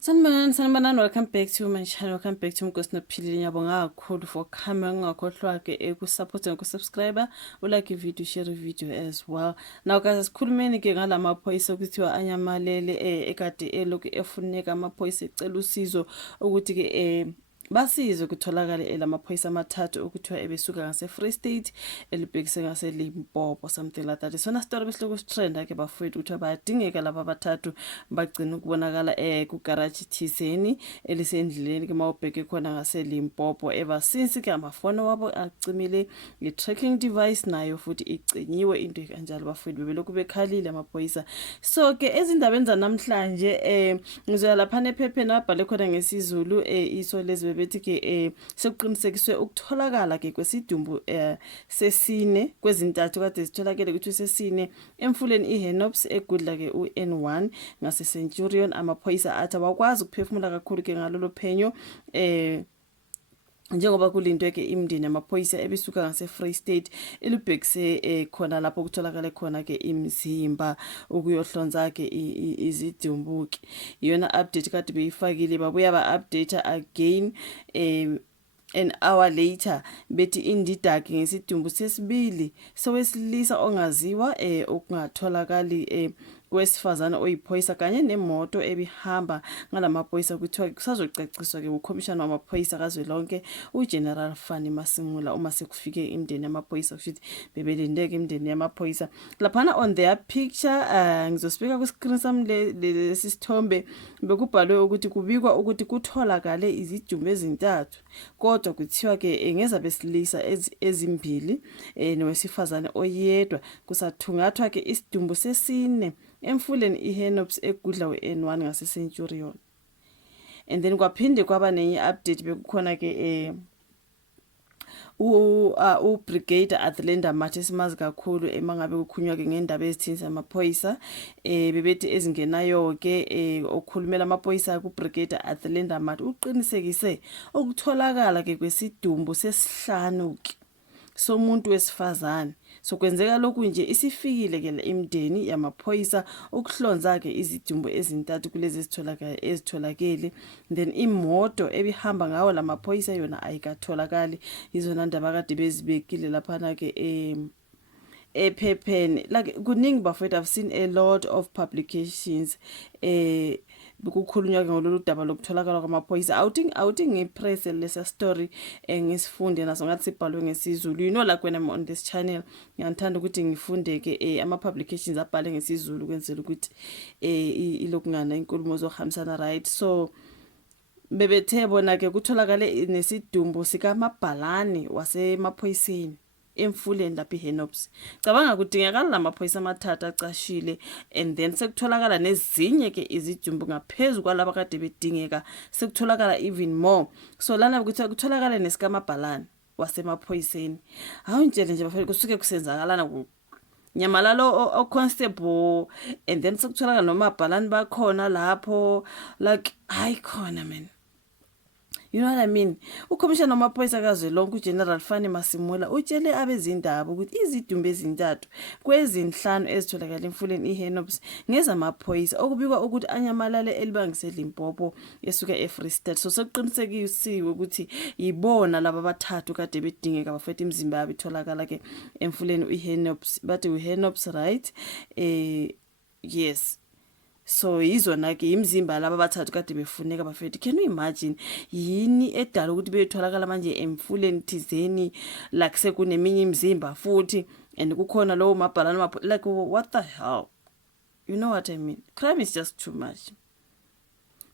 Sanibonani, welcome back to my channel, welcome back to Mnkosi Nophilile. Ngiyabonga kakhulu for coming, ungakhohlwa ke ukusupporta nokusubscribe, ulike video, share video as well. Now guys, sikhulumeni ke ngalamaphoyisa okuthiwa anyamalele ekade elokhu efuneka amaphoyisa ecela usizo ukuthi ke basize kutholakala lamaphoyisa amathathu okuthiwa ebesuka ngase Free State elibhekise ngase Limpopo, something like that. Sona story besihloko sitrenda ke bafowethu ukuthi bayadingeka laba bathathu bagcina ukubonakala ku garage thizeni elisendleleni ke mawubheke khona ngase Limpopo. Ever since ke amafoni wabo acimile, i-tracking device nayo futhi icinyiwe, into kanjalo bafowethu bebelokhu bekhalile amaphoyisa. So ke ezindabeni zanamhlanje ngizoya lapha ephepheni abhale khona ngesizulu iso lezi bethi ke sekuqinisekiswe ukutholakala ke kwesidumbu sesine kwezintathu kade zitholakele ukuthi sesine emfuleni iHenops egudla ke uN1 ngase Centurion. Amaphoyisa athi bakwazi ukuphefumula kakhulu ke ngalolo phenyo njengoba kulindwe ke imndeni amaphoyisa ebisuka ngase Free State elibhekise khona lapho kutholakala khona ke imizimba ukuyohlonza ke izidumbuki. Iyona update kade beyifakile, babuya ba update again an hour later bethi indidaki ngesidumbu sesibili sowesilisa ongaziwa okungatholakali wesifazana oyiphoyisa kanye nemoto ebihamba ngalamaphoyisa kuthiwa kusazocaciswa ke ukhomishana wamaphoyisa kazwelonke uGeneral Fani Masimula uma sekufike imndeni yamaphoyisa kushithi bebelindeke imndeni yamaphoyisa laphana on their picture. Ngizosibeka ku screen sami lesi sithombe bekubhalwe ukuthi kubikwa ukuthi kutholakale izidumbu ezintathu kodwa kuthiwa ke ngeza besilisa ezimbili nowesifazane oyedwa kusathungathwa ke isidumbu sesine emfuleni iHenops egudla weN1 ngase Centurion. And then kwaphinde kwaba nenye update bekukhona ke Brigadier Athlenda Mathe simazi kakhulu emangabe ukhunywa ke ngendaba ezithinta amaphoyisa bebethi ezingenayo ke okhulumela amaphoyisa ku Brigadier Athlenda Mathe uqinisekise ukutholakala ke kwesidumbu sesihlanu ke somuntu wesifazane. So kwenzeka lokhu nje isifikile ke imndeni yamaphoyisa ukuhlonza ke izidumbu ezintathu kulezi ezitholakele. Then imoto ebihamba ngawo lamaphoyisa yona ayikatholakali. Izona ndaba kade bezibekile laphana ke ephepheni. Like kuningi bafowethu, I've seen a lot of publications bekukhulunywa ke ngololu daba lokutholakala kwamaphoyisa. Awuthi ngipress lesa story ngisifunde naso ngathi sibhalwe ngesizulu. You know, like when I'm on this channel ngiyandithanda ukuthi ngifunde ke ama publications abhale ngesizulu kwenzela ukuthi ilokungana inkulumo zohambisana right. So bebethe bona ke kutholakale nesidumbu sikaMabhalane wasemaphoyiseni emfuleni lapha iHenops. Cabanga kudingakala lamaphoyisa amathathu acashile and then sekutholakala nezinye ke izidumbu ngaphezulu kwalaba kade bedingeka, sekutholakala even more. So lana kutholakala nesikaMabhalane wasemaphoyiseni. Hawu ntshele nje bafike kusuke kusenzakalana nyamalalo o constable and then sekutholakala noMabhalane bakhona lapho, like hayi khona man. You know what I mean? Ukhomishana wamaphoyisa kazwelonke uGeneral Fani Masimula utshele abezindaba ukuthi izidumbu ezintathu kwezinhlanu ezitholakala emfuleni iHenops ngezamaphoyisa okubikwa ukuthi anyamalale elibangise Limpopo esuka eFree State. So sekuqinisekisiwe ukuthi yibona laba bathathu kade bedingeka bafethe imizimba yabo itholakala ke emfuleni iHenops. Bathi uHenops right? Yes. So izona ke imizimba laba bathathu kade befuneka bafethu. Can you imagine yini edala ukuthi beyitholakala manje emfuleni thizeni like sekuneminye imizimba futhi and kukhona lowo Mabhalane like what the hell? You know what I mean? Crime is just too much.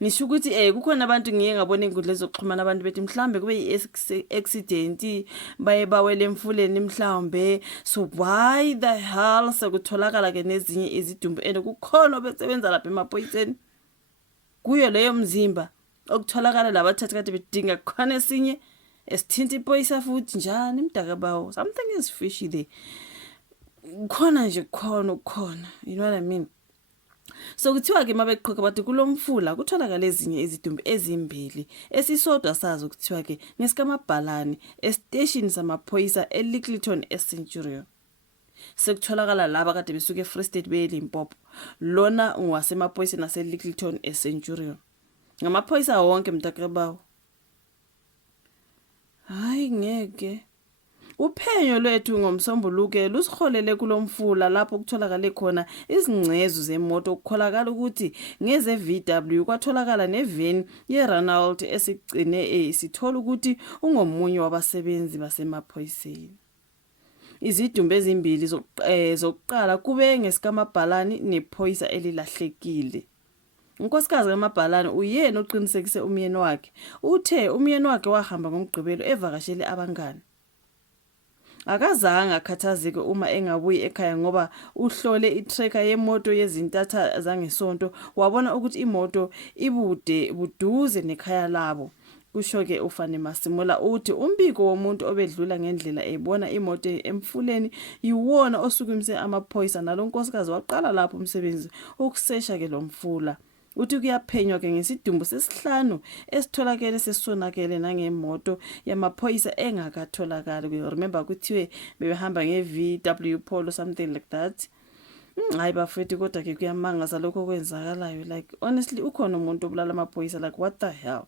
Nisho ukuthi kukhona abantu ngiye ngabona inkundla zokuxhumana abantu bethi mhlambe kube i-accident baye bawele emfuleni mhlambe. So why the hell sekutholakala ke nezinye izidumbu and kukhona obesebenza lapha emaphoyiseni kuyo leyo mzimba okutholakala labathathu kade bedinga khona esinye esithinta iphoyisa futhi njani imdaka bawo. Something is fishy there. Khona nje khona, you know what I mean? So kuthiwa ke mabeqhoka bathi kulomfula kutholakala ezinye izidumbu ezimbili, esisodwa sazo kuthiwa ke ngesikaMabhalane estation samaphoyisa eLittleton eCenturion. Sekutholakala laba kade besuke eFree State beyeLimpopo, lona ngwasemaphoyiseni aseLittleton eCenturion. ngamaphoyisa wonke mntakrabawo. Hayi ngeke. Uphenyo lwethu ngomsombuluke lusiholele kulomfula lapho kutholakala khona izingcezu zemoto ukukholakala ukuthi ngeze VW kwatholakala neveni yeRenault esigcine sithola ukuthi ungomunye wabasebenzi basemaphoyiseni. Izidumbu ezimbili zokuqala kube ngesikaMabhalane nephoyisa elilahlekile. Unkosikazi kaMabhalane uyena oqinisekise umyeni wakhe. Uthe umyeni wakhe wahamba ngomgqibelo evakashele abangani. Akazange akhathazeke uma engabuyi ekhaya ngoba uhlole itracker yemoto yezintatha zangesonto wabona ukuthi imoto buduze nekhaya labo. Kusho-ke uFane Masemola uthi umbiko womuntu obedlula ngendlela ebona imoto emfuleni yiwona osukumise amaphoyisa nalonkosikazi waqala lapho umsebenzi ukusesha-ke lo mfula. Uthi kuyaphenywa ke ngesidumbu sesihlanu esitholakele sesonakele nangemoto yamaphoyisa engakatholakali. Remember kuthiwe bebehamba ngeVW Polo something like that. Hayi bafethu kodwa ke kuyamangaza lokho kwenzakalayo. Like honestly ukhona umuntu obulala amaphoyisa, like what the hell.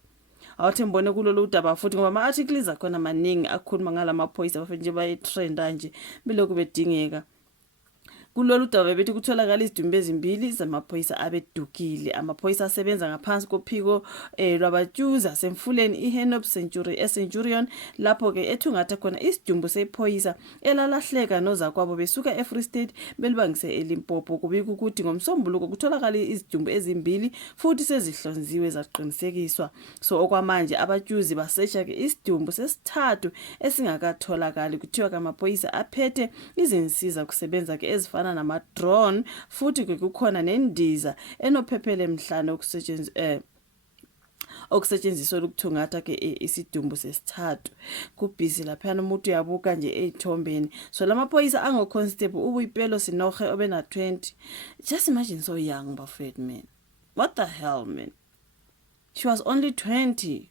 Awuthi mbone kulolu udaba futhi ngoba ama-articles akhona maningi akhuluma ngalamaphoyisa bafethu nje bayitrenda nje bilokhu bedingeka. Kulolu daba bethi kutholakala izidumbu ezimbili zamaphoyisa abedukile. Amaphoyisa asebenza ngaphansi kophiko lwabatshuzi asemfuleni iHenop Centurion lapho ke ethungatha khona isidumbu sephoyisa elalahleka nozakwabo besuka eFree State belibangise eLimpopo. Kubika ukuthi ngomsombuluko kutholakala izidumbu ezimbili futhi sezihlonziwe zaqinisekiswa. So okwamanje abatshuzi basesha ke isidumbu sesithathu esingakatholakali. Kuthiwa kamaphoyisa aphethe izinsiza kusebenza ke ezifana nama-drone futhi kukhona nendiza enophephele emhlane okusetshenziswa ukuthungatha ke isidumbu sesithathu. Kubhizi lapha umuntu uyabuka nje ezithombeni. So lamaphoyisa ango-constable uBuyipelo Sinoge obena 20. Just imagine so young bafethu man. What the hell man? She was only 20.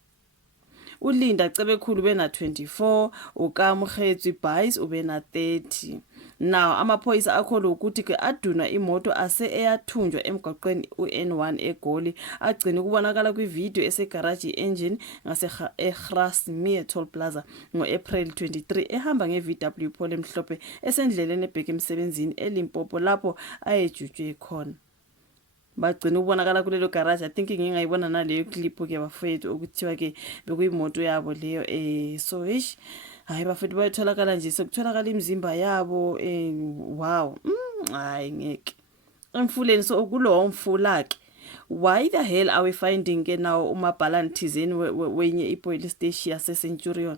uLinda Cebekhulu ubena 24, uKaMogetswe Bhais ubena 30. Now amaphoyisa akholwa ukuthi ke aduna imoto eyathunjwa emgwaqweni uN1 eGoli agcina kubonakala kwivideo esegarage engine Grasmere Toll Plaza ngoApril 23 ehamba ngeVW Polo emhlophe esendleleni ebheka emsebenzini eLimpopo lapho ayejujwe khona. Bagcina ubonakala kulelo garage. I think ngingayibona naleyo clip ke bafethu ukuthiwa ke bekuyimoto yabo leyo so ish hayi bafethu bayitholakala nje sekutholakala imizimba yabo wow hayi ngeke emfuleni. So kulowo umfula ke why the hell are we finding ke now uMabhalane thizeni wenye ipolice station yaseCenturion?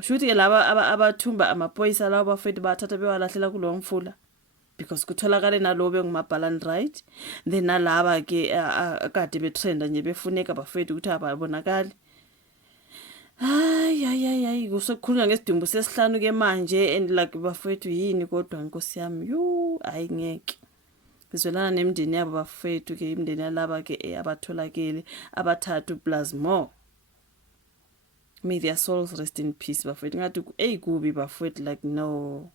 Shuthi ke laba abathumba amaphoyisa lawo bafethu bathatha bewalahlela kulowo mfula because kutholakala nalobe nguMabhalane right, then nalaba ke akade betrenda nje befuneka bafethu ukuthi ababonakali. Hayi kusekukhulunywa ngesidumbu sesihlanu ke manje and like bafethu yini kodwa Nkosi yami hayi ngeke. Sizwelana nemndeni yabo bafethu ke imndeni yalaba ke abatholakele abathathu plus more. May their souls rest in peace bafethu. Ngathi kubi bafethu like no.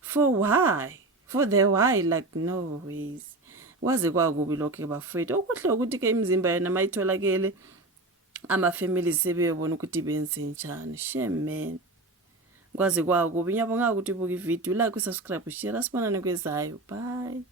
For why? For the why like no ways. Waze kwakubi lokho bafethu. Okuhle ukuthi ke imizimba yena mayitholakele ama-families sebeyobona ukuthi benze njani. Shame man. Kwaze kwakubi. Ngiyabonga ukuthi ubuka ivideo, like, subscribe, share, asibonane kwezayo. Bye.